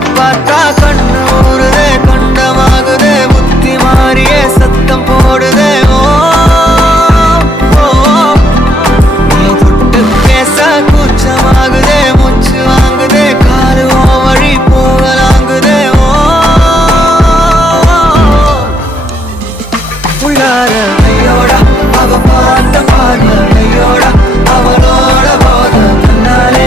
பார்த்தா கண்ணு ஊறுதே, கண்டமாகுதே, புத்தி மாறியே சத்தம் போடுதே. ஓ நீ தொட்டு பேச கூச்சமாகுதே, மூச்சு வாங்குதே, காலு ஓ வழி போகலாங்குதே. ஓ உள்ளார ஐயோடா அவ பார்த்த பார்வை, ஐயோடா அவளோட போத கண்ணாலே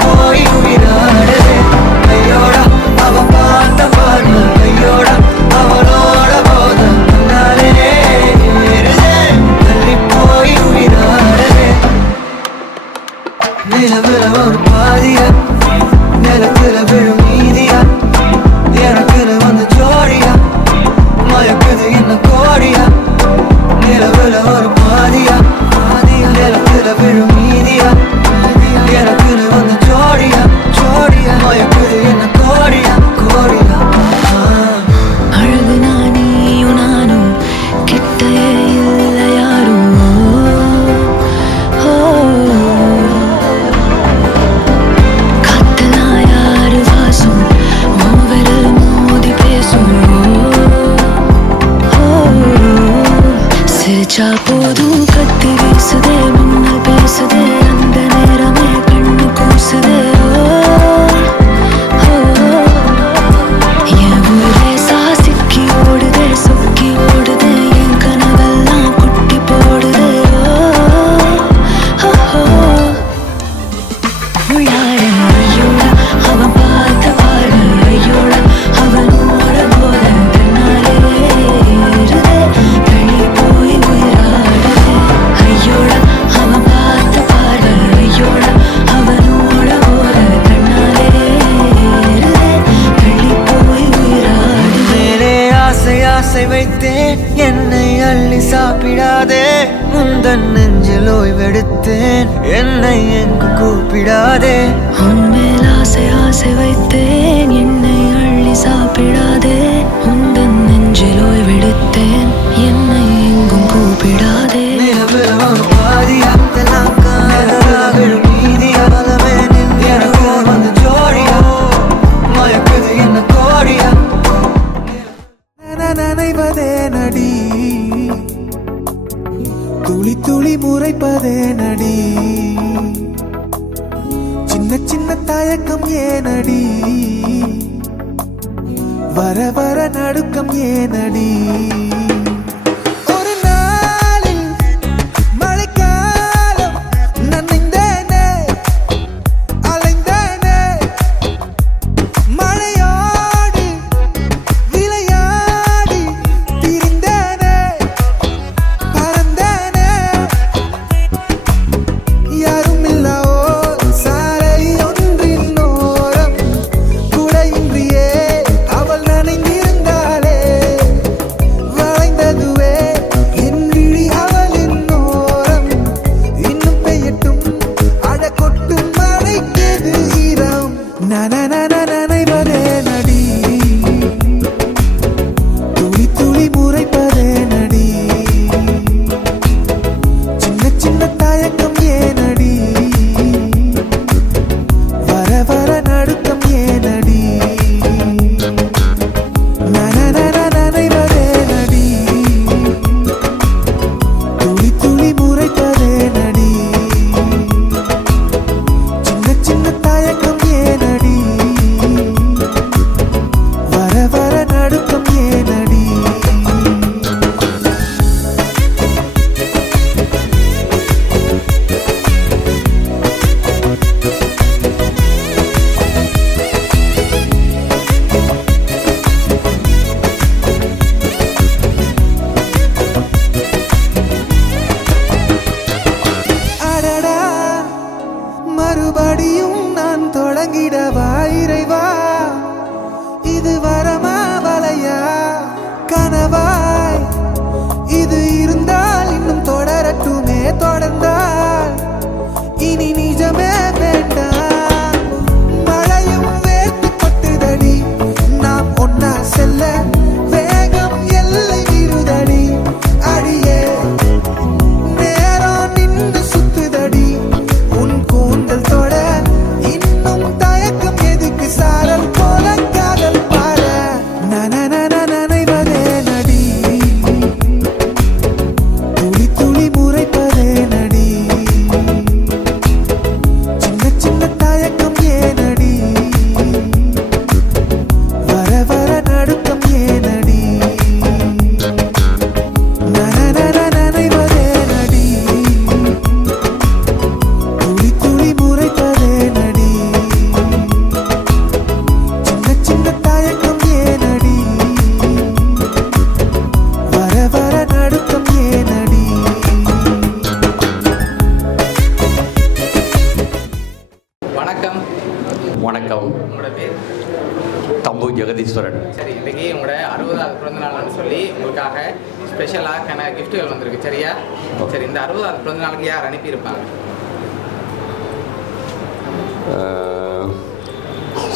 போய் உயிராடுதே. ஐயோடா அவ பார்த்த பார்வை, ஐயோடா அவளோட போத கண்ணாலே தள்ளி போய் உயிராடுதே. நிலவுல ஒரு பாதியா, நிலத்துல விழும் மீதியா, எனக்குன்னு வந்து ஜோடியா, மயக்குது என்ன கோடியா. நிலவுல ஒரு பாதியா, நிலத்துல விழும் மீதியா, எனக்குன்னு வந்து ஜோடியா, ஜோடியா, மயக்குது என்ன கோடியா, கோடியா. அழகு நானும் நானும் கிட்டே இல்லை யாரும். காத்தெல்லாம் யாரு வாசம், விரல் மோதி பேசும். சிரிச்சா போதும் கத்தி வீசுதே, மின்னல் பேசுதே, அந்த நேரமே கண்ணு கூசுதே. என் ஊரே சாசிக்கி ஓடுதே, சொக்கி ஓடுதே, என் கனவெல்லாம் குட்டி போடுதே. உள்ளார ஐயோடா அவன் பார்த்த பார்வை, ஐயோடா அவனோட போத தன்னாலே தள்ளி போய் உயிராடுதே. ஐயோடா அவன் பார்த்த பார்வை, ஐயோடா அவனோட போத தன்னாலே தள்ளி போய் உயிராடுதே. மேலே ஆசை ஆசை வைத்தேன், என்னை அள்ளி சாப்பிடாதே. முந்தன் நெஞ்சில் ஓய்வெடுத்தேன், என்னை எங்கு கூப்பிடாதே. உன்மேல் ஆசை ஆசை வைத்தேன், என்னை அள்ளி சாப்பிடாதே. உந்தன் நெஞ்சில் ஓய்வெடுத்தேன், என்னை எங்கும் கூப்பிடாதே. நிலவுல ஒரு பாதியா, இதெல்லாம் காதலா விழும் மீதியா, பலமே நின்று எனக்கு வந்து ஜோடியா, மயக்குது என்ன கோடியா. நனைவதே நடி, துளி துளி முறைப்பதே நடி, சின்ன சின்ன தயக்கம் ஏனடி, வர வர நடுக்கம் ஏனடி. ஒரு நாளில் மழைக்காலம் நனைந்தேனே, அலைந்தேனே, மழையோடு விளையாடி திரிந்தேனே, பறந்தேனே. யாருமில்லா ஓர் சாலை ஒன்றின் ஓரம், குடையின்றியே அவள் நனைந்திருந்தாளே. வளைந்ததுவே என் விழி அவளின் ஓரம், இன்னும் பெய்யட்டும் அட கொட்டும் மழைக்கெது ஈரம். நனைவதே நடி, துளி துளி முறைப்பதே நடி, சின்ன சின்ன தயக்கம் ஏனடி, வர வர நடுக்கம் ஏனடி. நனைவதே நடி, துளி துளி முறைப்பதே நடி, சின்ன சின்ன தயக்கம் ஏனடி, வர வர நடுக்கம் ஏனடி. அடடா, மறுபடியும் நான் தொடங்கிடவா இறைவா, இது வரமா வலையா கனவாய், இது இருந்தால் இன்னும் தொடரட்டுமே, தொடர்ந்தால் இனி நிஜமே வேண்டாம். மழையும் வேர்த்து கொட்டுதடி, நாம் ஒன்னா செல்ல வேகம் எல்லை விருதடி. அடியே நேரம் நின்று சுத்துதடி, உன் கூந்தல் தொட ஜெகதீஸ்வரன். சரி, இன்றைக்கி உங்களோட 60வது பிறந்தநாள்னு சொல்லி உங்களுக்காக ஸ்பெஷலாக கிஃப்ட்டுகள் வந்திருக்கு. சரியா? சரி, இந்த 60வது பிறந்தநாளுக்கு யார் அனுப்பியிருப்பாங்க?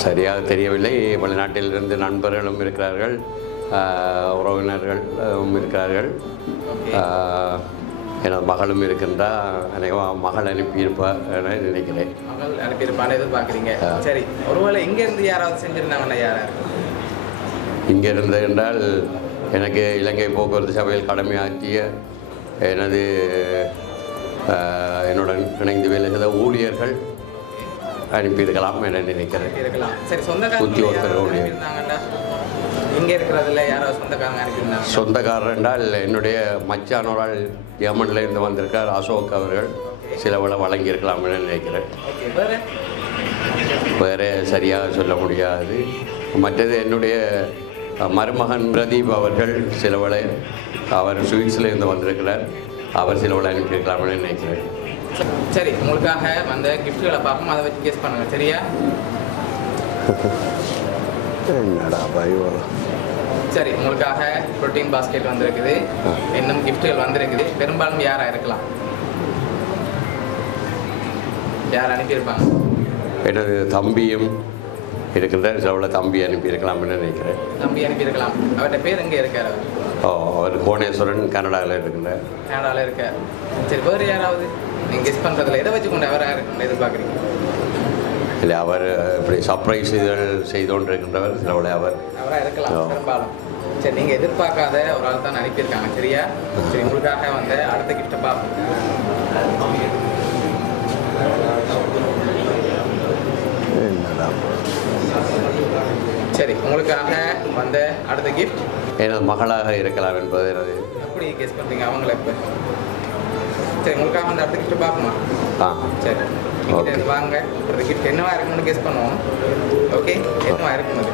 சரியாக தெரியவில்லை. வெளிநாட்டிலிருந்து நண்பர்களும் இருக்கிறார்கள், உறவினர்களும் இருக்கிறார்கள். எனது மகளும் இருக்கின்றார். அநேகமாக மகள் அனுப்பியிருப்பார் என நினைக்கிறேன். மகள் அனுப்பியிருப்பான்னு எதிர்பார்க்குறீங்க. சரி, ஒருவேளை இங்கேருந்து யாராவது செஞ்சுருந்தாங்கன்னா யாராக? இங்கிருந்து என்றால் எனக்கு இலங்கை போக்குவரத்து சபையில் கடமையாற்றிய எனது என்னுடன் இணைந்து வேலை செய்த ஊழியர்கள் அனுப்பியிருக்கலாம் என நினைக்கிறேன். இருக்கலாம். சரி, சொந்தக்காரங்க ஊழியர் இங்கே இருக்கிறதுல யாராவது சொந்தக்காரங்க அனுப்பியிருந்தாங்க? சொந்தக்காரர் என்றால் என்னுடைய மச்சானோரால் யமன்லேருந்து வந்திருக்கார் அசோக் அவர்கள் சிலவளை வழங்கியிருக்கலாம் என நினைக்கிறேன். வேறு சரியாக சொல்ல முடியாது. மற்றது என்னுடைய மருமகன் பிரதீப் அவர்கள் சிலவளை அவர் ஸ்வீட்ஸ்லேருந்து வந்திருக்கிறார், அவர் சிலவளை அனுப்பியிருக்கலாம் என நினைக்கிறேன். சரி, உங்களுக்காக வந்த கிஃப்ட்களை பார்ப்போம், அதை வச்சு கெஸ் பண்ணுங்க. சரியா? என்னடா பயம். சரி, உங்களுக்காக ப்ரோட்டீன் பாஸ்கெட் வந்திருக்குது, இன்னும் கிஃப்ட்டுகள் வந்திருக்குது. பெரும்பாலும் யாராக இருக்கலாம்? யார் அனுப்பியிருப்பாங்க? எனது தம்பியும் இருக்கின்ற சிலவளை தம்பி அனுப்பியிருக்கலாம்னு நினைக்கிறேன். தம்பி அனுப்பியிருக்கலாம். அவர்கிட்ட பேர் எங்கே இருக்கார்? அவர் கோணேஸ்வரன் கனடாவில் இருக்கின்றார். கனடாவில் இருக்கார். சரி, வேறு யாராவது நீங்கள் கெஸ் பண்ணுறதுல எதை வச்சு கொண்டு அவராக இருக்குன்னு எதிர்பார்க்குறீங்க? இல்லை, அவர் இப்படி சர்ப்ரைஸ் செய்து கொண்டு இருக்கின்றவர் சிலவளை அவராக இருக்கலாம் பெரும்பாலும். சரி, நீங்கள் எதிர்பார்க்காத ஒரு ஆள் தான் அனுப்பியிருக்காங்க. சரியா? சரி, உங்களுக்காக வந்து அடுத்த கிஃப்ட்டை பார்ப்போம். சரி, உங்களுக்காக வந்த அடுத்த கிஃப்ட் எனது மகளாக இருக்கலாம் என்பது எனது. அப்படி கெஸ் பண்ணுறீங்க அவங்கள இப்போ. சரி, உங்களுக்காக வந்து அடுத்த கிஃப்ட் பார்ப்போமா? சரி, நீங்கள் வாங்க. அடுத்த கிஃப்ட் என்னவா இருக்குன்னு கெஸ் பண்ணுவோம். ஓகே, என்னவா இருக்கும்?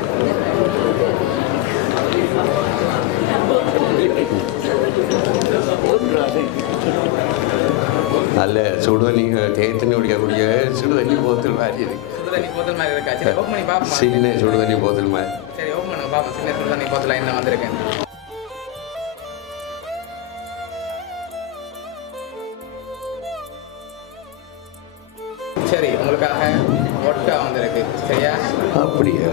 நல்ல சுடுதண்ணி தேத்தண்ணி குடிக்கக்கூடிய சுடுதண்ணி போத்தல் மாதிரி இருக்கு. சுடுதண்ணி போத்தல் மாதிரி இருக்கா? சரி, ஓப்பன் பண்ணி பார்ப்போம். சின்ன சுடுதண்ணி போத்தல் மாதிரி. சரி, ஓப்பன் பண்ணுங்க பார்ப்போம். சின்ன சுடுதண்ணி போத்தல் என்ன வந்திருக்கேன். சரி, உங்களுக்காக ஒட்கா வந்திருக்கு. சரியா? அப்படியா?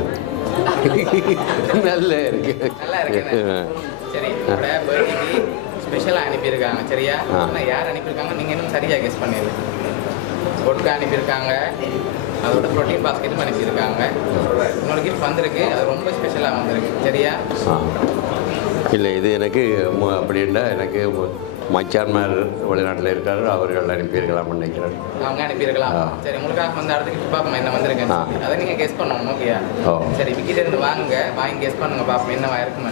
நல்லா இருக்கு. நல்லா இருக்கு. சரி, உங்களோட பர்த்டேக்கு ஸ்பெஷலாக அனுப்பியிருக்காங்க. சரியா? ஆனால் யார் அனுப்பியிருக்காங்க நீங்கள் இன்னும் சரியாக கெஸ் பண்ணிடு. ஒட்கா அனுப்பியிருக்காங்க, அதோட ப்ரோட்டீன் பாஸ்கெட்டும் அனுப்பியிருக்காங்க. இன்னொரு கிஃப்ட் வந்திருக்கு, அது ரொம்ப ஸ்பெஷலாக வந்திருக்கு. சரியா? இல்லை, இது எனக்கு அப்படின்னா எனக்கு மச்சான்மார் வெளிநாட்டில் இருக்காரு, அவர்கள் அனுப்பியிருக்கலாம் நினைக்கிறேன். அவங்க அனுப்பியிருக்கலாம். சரி, உங்களுக்காக வந்து அடுத்த கிஃப்ட் பார்ப்போம் என்ன வந்திருக்கேன். அதை நீங்கள் கெஸ் பண்ணணும். ஓகேயா? சரி, விக்கிட்டேருந்து வாங்கி கெஸ் பண்ணுங்க பார்ப்போம் என்னவா இருக்குமே.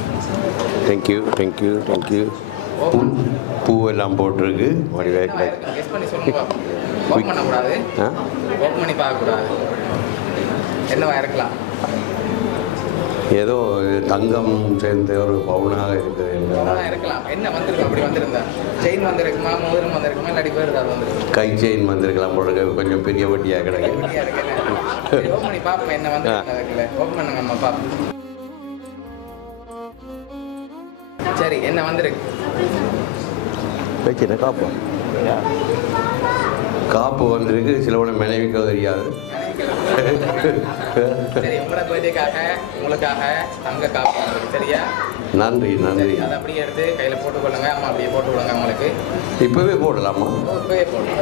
Thank you thank you thank you. பூவெல்லாம் போட்டிருக்கு. கெஸ் பண்ணி சொல்லுங்க பார்ப்போம். ஓப்பன் பண்ணக்கூடாது, ஓப்பன் பண்ணி பார்க்கக்கூடாது. என்னவா இருக்கலாம்? ஏதோ தங்கம் சேர்ந்த ஒரு பவுனாக இருக்குது. இருக்கலாம். என்ன வந்திருக்கும்? அப்படி வந்திருந்தா செயின் வந்திருக்குமா, மோதிரம் வந்திருக்குமா, இல்லாட்டி வேறு ஏதாவது வந்துருக்கு? கை செயின் வந்திருக்கலாம் போடுறது, கொஞ்சம் பெரிய வட்டியாக கிடக்கு. ஓப்பன் பண்ணி பார்ப்போம் என்ன வந்துருக்கு. அதுக்குள்ள ஓப்பன் பண்ணுங்க அம்மா பார்ப்போம். சரி, என்ன வந்திருக்கு? வச்சுட்டு காப்பு வந்திருக்கு. சிலவனை மனைவிக்கு தெரியாது. சரி, உங்களோட பர்த்டேக்காக உங்களுக்காக தங்க காப்பு வந்திருக்கு. சரியா? நன்றி நன்றி. அதை அப்படியே எடுத்து கையில் போட்டுக்கொள்ளுங்க. அம்மா அப்படியே போட்டு விடுங்க உங்களுக்கு. இப்போவே போடலாமா? இப்போவே போடலாம்.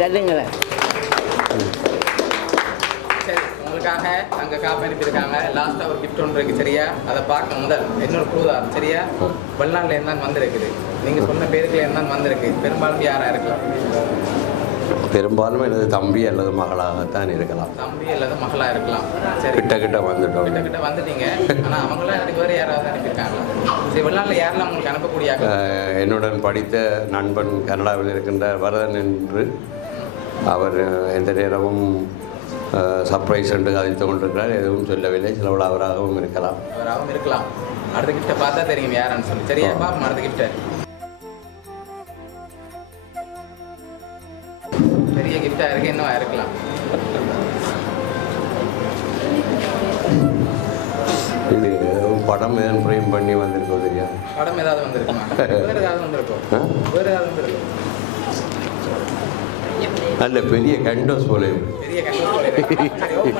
தள்ளுங்களேன். சரி, உங்களுக்காக அங்கே காப்பு அனுப்பியிருக்காங்க. லாஸ்ட்டாக ஒரு கிஃப்ட் ஒன்று இருக்குது. சரியா? அதை பார்க்க முதல் இன்னொரு ப்ரூவ். சரியா? வெளிநாட்டில் இருந்தாலும் வந்திருக்குது. நீங்கள் சொன்ன பேருக்குல இருந்தாலும் வந்திருக்கு. பெரும்பாலும் யாராக இருக்கலாம்? பெரும்பாலும் எனது தம்பி அல்லது மகளாகத்தான் இருக்கலாம். தம்பி அல்லது மகளாக இருக்கலாம். சரி, கிட்ட வந்துட்டோம். கிட்ட வந்துட்டீங்க. ஆனால் அவங்களாம் எனக்கு வேறு யாராவது அனுப்பியிருக்காங்க. சரி, வெளிநாட்டில் யாரெல்லாம் உங்களுக்கு அனுப்பக்கூடிய? என்னுடன் படித்த நண்பன் கனடாவில் இருக்கின்ற வரதன் என்று, அவர் எந்த நேரமும் சர்ப்ரைஸ் என்று கதைத்து கொண்டிருக்கிறார். எதுவும் சொல்லவில்லை. சிலவள் அவராகவும் இருக்கலாம். அவராகவும் இருக்கலாம். அடுத்த கிஃப்ட்டை பார்த்தா தெரியும் யாருன்னு சொல்லி. சரியா? பார்ப்போம் அடுத்த கிஃப்ட்டை. வருகை இன்னும் இருக்கலாம். இது படம் எதன் ஃப்ரேம் பண்ணி வந்திருக்கோம் இல்லையா? படம் ஏதாவது வந்திருக்குமா? வேறு ஏதாவது வந்திருக்கும்? வேறு ஏதாவது வந்திருக்கும்? நல்ல பெரிய கண்டோஸ் போல பெரிய கஷ்டம்.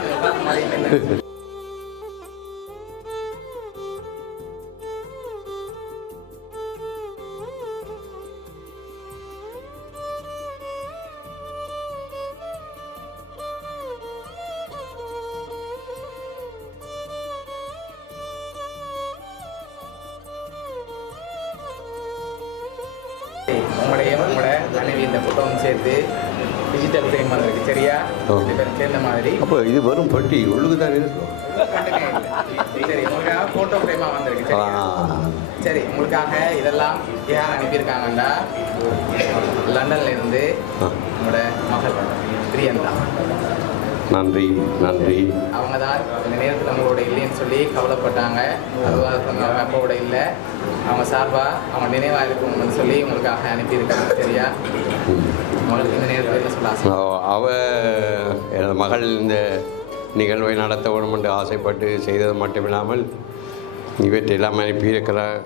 உங்களோட மனைவி இந்த ஃபோட்டோவும் சேர்த்து டிஜிட்டல் ஃப்ரேம் வந்திருக்கு. சரியா? ரெண்டு பேரும் சேர்ந்த மாதிரி. அப்போ இது வெறும் பட்டி உள்ளுக்கு தான் இருக்கும். சரி, உங்களுக்காக ஃபோட்டோ ஃப்ரேமாக வந்திருக்கு. சரியா? சரி, உங்களுக்காக இதெல்லாம் யார் அனுப்பியிருக்காங்கன்னா லண்டன்ல இருந்து உங்களோட மகள் பிரியந்தா. நன்றி நன்றி. அவங்க தான் இந்த நேரத்தில் அவங்களோட இல்லைன்னு சொல்லி கவலைப்பட்டாங்க. அவங்க அப்பாவோட இல்லை, அவங்க சார்பாக அவங்க நினைவாக இருக்கும்னு சொல்லி உங்களுக்காக அனுப்பியிருக்காங்க. சரியா? உங்களுக்கு இந்த நேரத்தில் என்ன சொல்ல ஆசை? எனது மகள் இந்த நிகழ்வை நடத்த வேண்டும் என்று ஆசைப்பட்டு செய்தது மட்டுமில்லாமல் இவற்றையெல்லாம் அனுப்பியிருக்கிறார்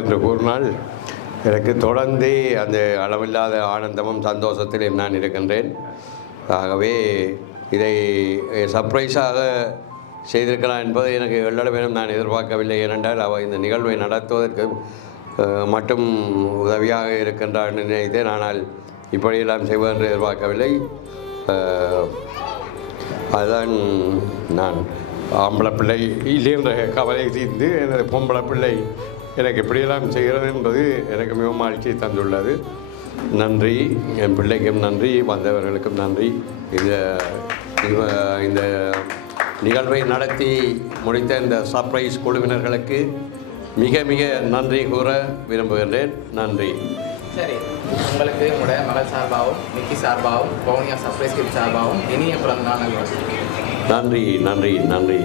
என்று கூறினால் எனக்கு தொடர்ந்து அந்த அளவில்லாத ஆனந்தமும் சந்தோஷத்திலும் நான் இருக்கின்றேன். ஆகவே இதை சர்ப்ரைஸாக செய்திருக்கலாம் என்பது எனக்கு எல்லளவிலும் நான் எதிர்பார்க்கவில்லை. ஏனென்றால் அவள் இந்த நிகழ்வை நடத்துவதற்கு மட்டும் உதவியாக இருக்கின்றார் என்று நினைத்தேன். ஆனால் இப்படியெல்லாம் செய்வது என்று எதிர்பார்க்கவில்லை. அதுதான் நான் ஆம்பளை பிள்ளை இல்லை என்ற கவலை தீர்ந்து எனது பொம்பளை பிள்ளை எனக்கு இப்படியெல்லாம் செய்கிறது என்பது எனக்கு மிகவும் மகிழ்ச்சியை தந்துள்ளது. நன்றி, என் பிள்ளைக்கும் நன்றி, வந்தவர்களுக்கும் நன்றி. இந்த நிகழ்வை நடத்தி முடித்த இந்த சர்ப்ரைஸ் குழுவினர்களுக்கு மிக மிக நன்றி கூற விரும்புகின்றேன். நன்றி. சரி, உங்களுக்கு உங்களோட மகள் சார்பாகவும் நிக்கி சார்பாகவும் பவுனியா சர்ப்ரைஸ் கிஃப்ட் சார்பாகவும் இனிய பிறந்த நாள் நல்வாழ்த்துக்கள். நன்றி நன்றி நன்றி.